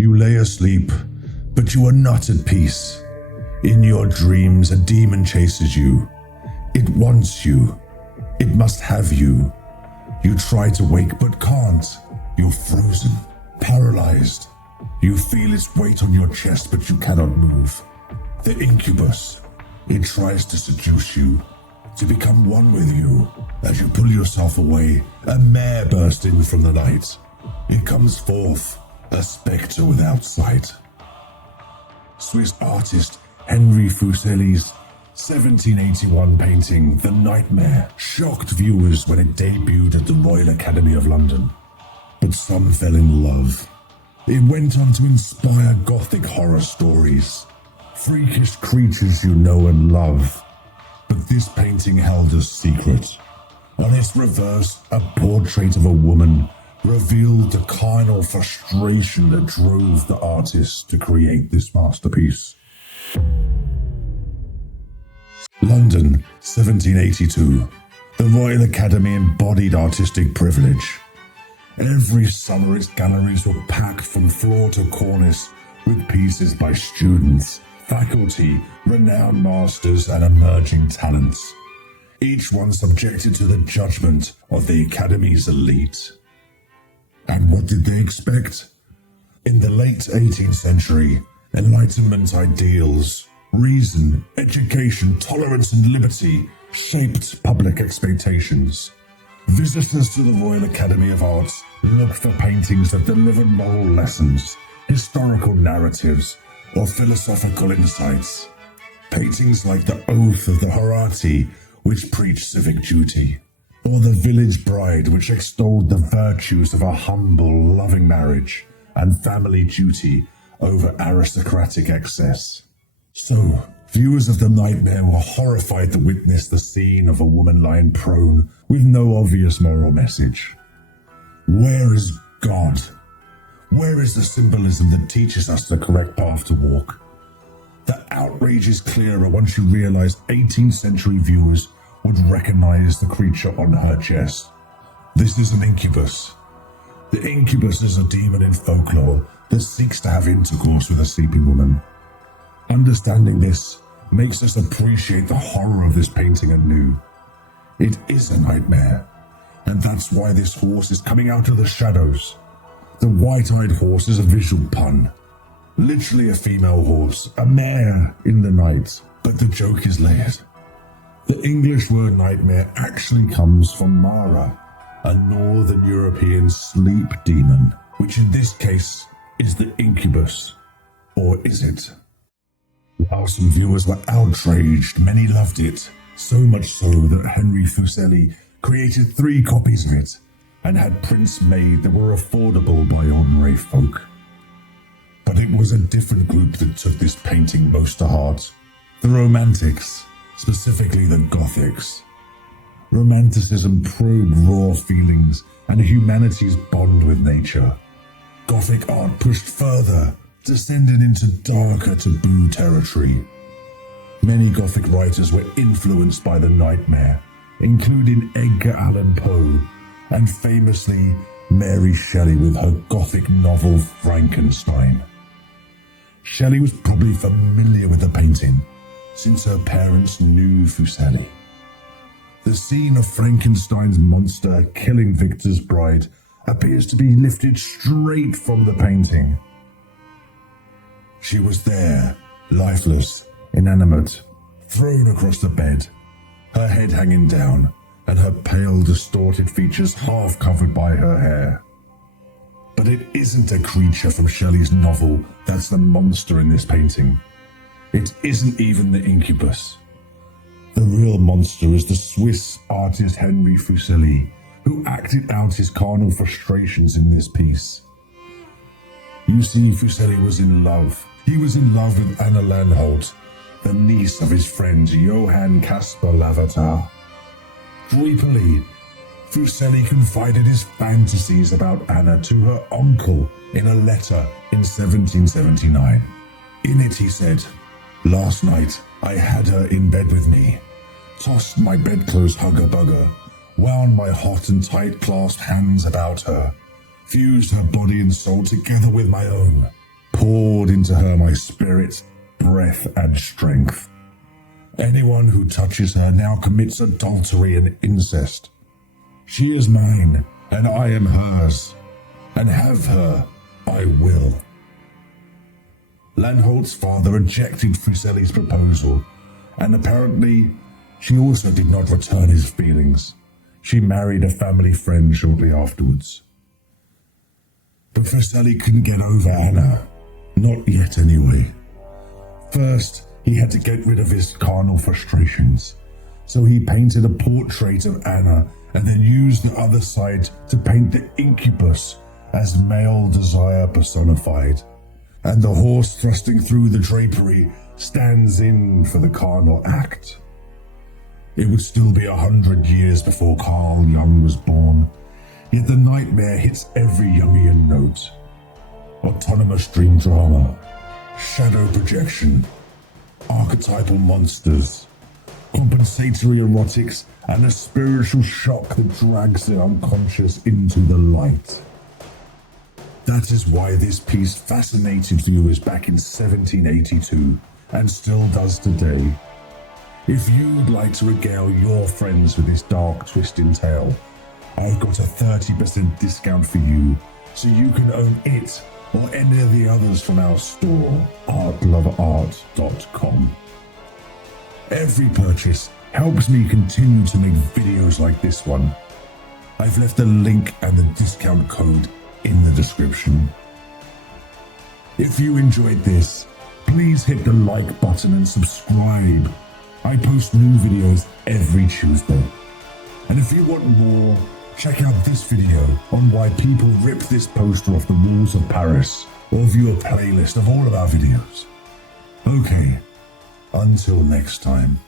You lay asleep, but you are not at peace. In your dreams, a demon chases you. It wants you. It must have you. You try to wake but can't. You're frozen, paralyzed. You feel its weight on your chest, but you cannot move. The incubus. It tries to seduce you, to become one with you. As you pull yourself away, a mare bursts in from the night. It comes forth, a spectre without sight. Swiss artist Henry Fuseli's 1781 painting, The Night-Mare, shocked viewers when it debuted at the Royal Academy of London. But some fell in love. It went on to inspire Gothic horror stories, freakish creatures you know and love. But this painting held a secret. On its reverse, a portrait of a woman revealed the carnal frustration that drove the artist to create this masterpiece. London, 1782. The Royal Academy embodied artistic privilege. Every summer its galleries were packed from floor to cornice with pieces by students, faculty, renowned masters, and emerging talents. Each one subjected to the judgment of the Academy's elite. And what did they expect? In the late 18th century, Enlightenment ideals, reason, education, tolerance, and liberty shaped public expectations. Visitors to the Royal Academy of Arts looked for paintings that delivered moral lessons, historical narratives, or philosophical insights. Paintings like the Oath of the Horatii, which preached civic duty, or the Village Bride, which extolled the virtues of a humble, loving marriage and family duty over aristocratic excess. So, viewers of The Night-Mare were horrified to witness the scene of a woman lying prone with no obvious moral message. Where is God? Where is the symbolism that teaches us the correct path to walk? The outrage is clearer once you realize 18th century viewers would recognize the creature on her chest. This is an incubus. The incubus is a demon in folklore that seeks to have intercourse with a sleeping woman. Understanding this makes us appreciate the horror of this painting anew. It is a nightmare, and that's why this horse is coming out of the shadows. The white-eyed horse is a visual pun. Literally a female horse, a mare in the night, but the joke is layered. The English word nightmare actually comes from Mara, a Northern European sleep demon, which in this case is the incubus. Or is it? While some viewers were outraged, many loved it, so much so that Henry Fuseli created 3 copies of it and had prints made that were affordable by ordinary folk. But it was a different group that took this painting most to heart. The Romantics, specifically the Gothics. Romanticism probed raw feelings and humanity's bond with nature. Gothic art pushed further, descended into darker taboo territory. Many Gothic writers were influenced by The Night-Mare, including Edgar Allan Poe, and famously Mary Shelley with her Gothic novel Frankenstein. Shelley was probably familiar with the painting, since her parents knew Fuseli. The scene of Frankenstein's monster killing Victor's bride appears to be lifted straight from the painting. She was there, lifeless, inanimate, thrown across the bed, her head hanging down, and her pale, distorted features half covered by her hair. But it isn't a creature from Shelley's novel that's the monster in this painting. It isn't even the incubus. The real monster is the Swiss artist Henry Fuseli, who acted out his carnal frustrations in this piece. You see, Fuseli was in love. He was in love with Anna Landholt, the niece of his friend Johann Caspar Lavater. Creepily, Fuseli confided his fantasies about Anna to her uncle in a letter in 1779. In it he said, "Last night I had her in bed with me, tossed my bedclothes hugger-bugger, wound my hot and tight clasped hands about her, fused her body and soul together with my own. poured into her my spirit, breath, and strength. Anyone who touches her now commits adultery and incest. She is mine, and I am hers, and have her I will. Landholt's father rejected Fuseli's proposal, and apparently she also did not return his feelings. She married a family friend shortly afterwards. But Fuseli couldn't get over Anna. Not yet, anyway. First, he had to get rid of his carnal frustrations. So he painted a portrait of Anna and then used the other side to paint the Incubus as male desire personified. And the horse thrusting through the drapery stands in for the carnal act. It would still be 100 years before Carl Jung was born, yet the night-mare hits every Jungian note. Autonomous dream drama, shadow projection, archetypal monsters, compensatory erotics, and a spiritual shock that drags the unconscious into the light. That is why this piece fascinated viewers back in 1782 and still does today. If you'd like to regale your friends with this dark, twisting tale, I've got a 30% discount for you, so you can own it or any of the others from our store, artloverart.com. Every purchase helps me continue to make videos like this one. I've left a link and the discount code in the description. If you enjoyed this, please hit the like button and subscribe. I post new videos every Tuesday. And if you want more, check out this video on why people rip this poster off the walls of Paris, or view a playlist of all of our videos. Okay, until next time.